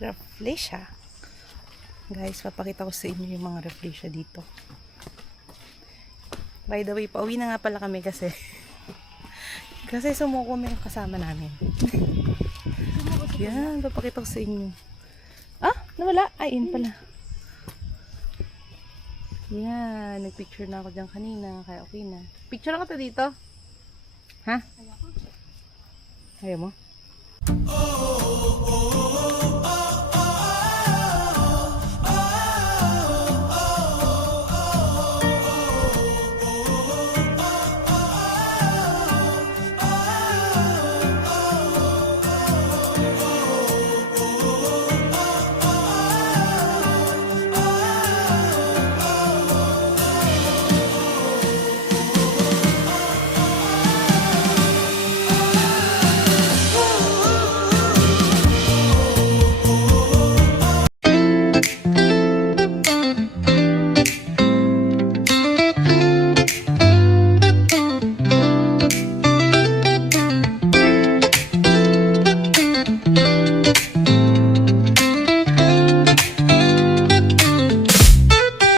Rafflesia. Guys, papakita ko sa inyo yung mga Rafflesia dito. By the way, pauwi na nga pala kami kasi kasi sumuko may kasama namin. Yan, papakita ko sa inyo. Ah, nawala. Ay, yun pala. Yan, nagpicture na ako dyan kanina, kaya okay na. Picture ako to dito. Ha? Ayaw mo?